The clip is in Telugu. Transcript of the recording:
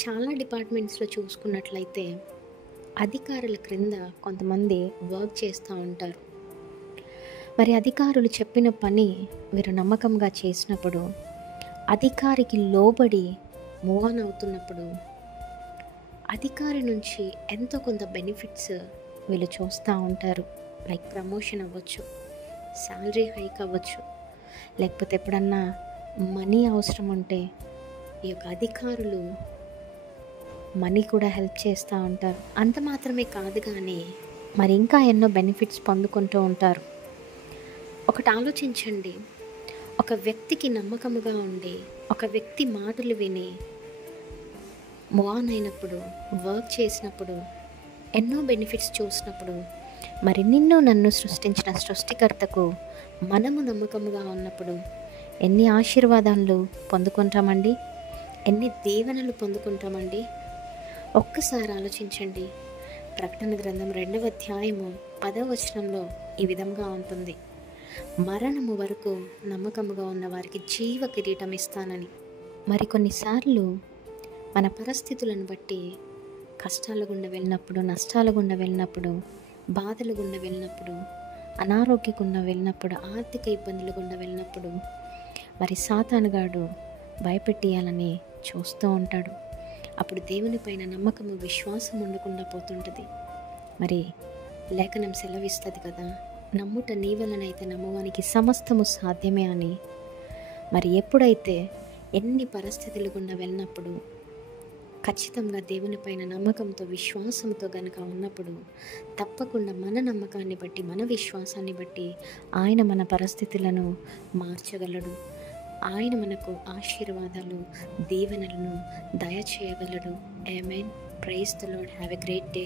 చాలా డిపార్ట్మెంట్స్‌లో చూసుకున్నట్లయితే అధికారుల క్రింద కొంతమంది వర్క్ చేస్తూ ఉంటారు. మరి అధికారులు చెప్పిన పని వీరు నమ్మకంగా చేసినప్పుడు, అధికారికి లోబడి మూవ్ ఆన్ అవుతున్నప్పుడు, అధికారి నుంచి ఎంతో కొంత బెనిఫిట్స్ వీళ్ళు చూస్తూ ఉంటారు. లైక్ ప్రమోషన్ అవ్వచ్చు, శాలరీ హైక్ అవ్వచ్చు, లేకపోతే ఎప్పుడన్నా మనీ అవసరం ఉంటే ఈ యొక్క అధికారులు మనీ కూడా హెల్ప్ చేస్తూ ఉంటారు. అంత మాత్రమే కాదు కానీ మరి ఇంకా ఎన్నో బెనిఫిట్స్ పొందుకుంటూ ఉంటారు. ఒకటి ఆలోచించండి, ఒక వ్యక్తికి నమ్మకముగా ఉండి, ఒక వ్యక్తి మాటలు విని మూవ్ ఆన్ అయినప్పుడు, వర్క్ చేసినప్పుడు, ఎన్నో బెనిఫిట్స్ చూసినప్పుడు, మరి నిన్ను నన్ను సృష్టించిన సృష్టికర్తకు మనము నమ్మకముగా ఉన్నప్పుడు ఎన్ని ఆశీర్వాదాలు పొందుకుంటామండి, ఎన్ని దీవెనలు పొందుకుంటామండి. ఒక్కసారి ఆలోచించండి. ప్రకటన గ్రంథం 2వ అధ్యాయము 10వ వచనంలో ఈ విధంగా ఉంటుంది: మరణము వరకు నమ్మకముగా ఉన్న వారికి జీవ కిరీటం ఇస్తానని. మరి కొన్నిసార్లు మన పరిస్థితులను బట్టి కష్టాల గుండా వెళ్ళినప్పుడు, నష్టాల గుండా వెళ్ళినప్పుడు, బాధల గుండా వెళ్ళినప్పుడు, అనారోగ్య గుండా వెళ్ళినప్పుడు, ఆర్థిక ఇబ్బందుల గుండా వెళ్ళినప్పుడు మరి సాతానుగాడు భయపెట్టియాలని చూస్తూ ఉంటాడు. అప్పుడు దేవుని పైన నమ్మకము, విశ్వాసం ఉండకుండా పోతుంటుంది. మరి లేఖనం సెలవిస్తుంది కదా, నమ్ముట నీ వలనైతే నమ్మువానికి సమస్తము సాధ్యమే అని. మరి ఎప్పుడైతే ఎన్ని పరిస్థితులు గుండా వెళ్ళినప్పుడు ఖచ్చితంగా దేవుని పైన నమ్మకంతో, విశ్వాసంతో గనుక ఉన్నప్పుడు తప్పకుండా మన నమ్మకాన్ని బట్టి, మన విశ్వాసాన్ని బట్టి ఆయన మన పరిస్థితులను మార్చగలడు. ఆయన మనకు ఆశీర్వాదాలు, దీవెనలను దయచేయగలడు. Amen. Praise the lord. Have a great day.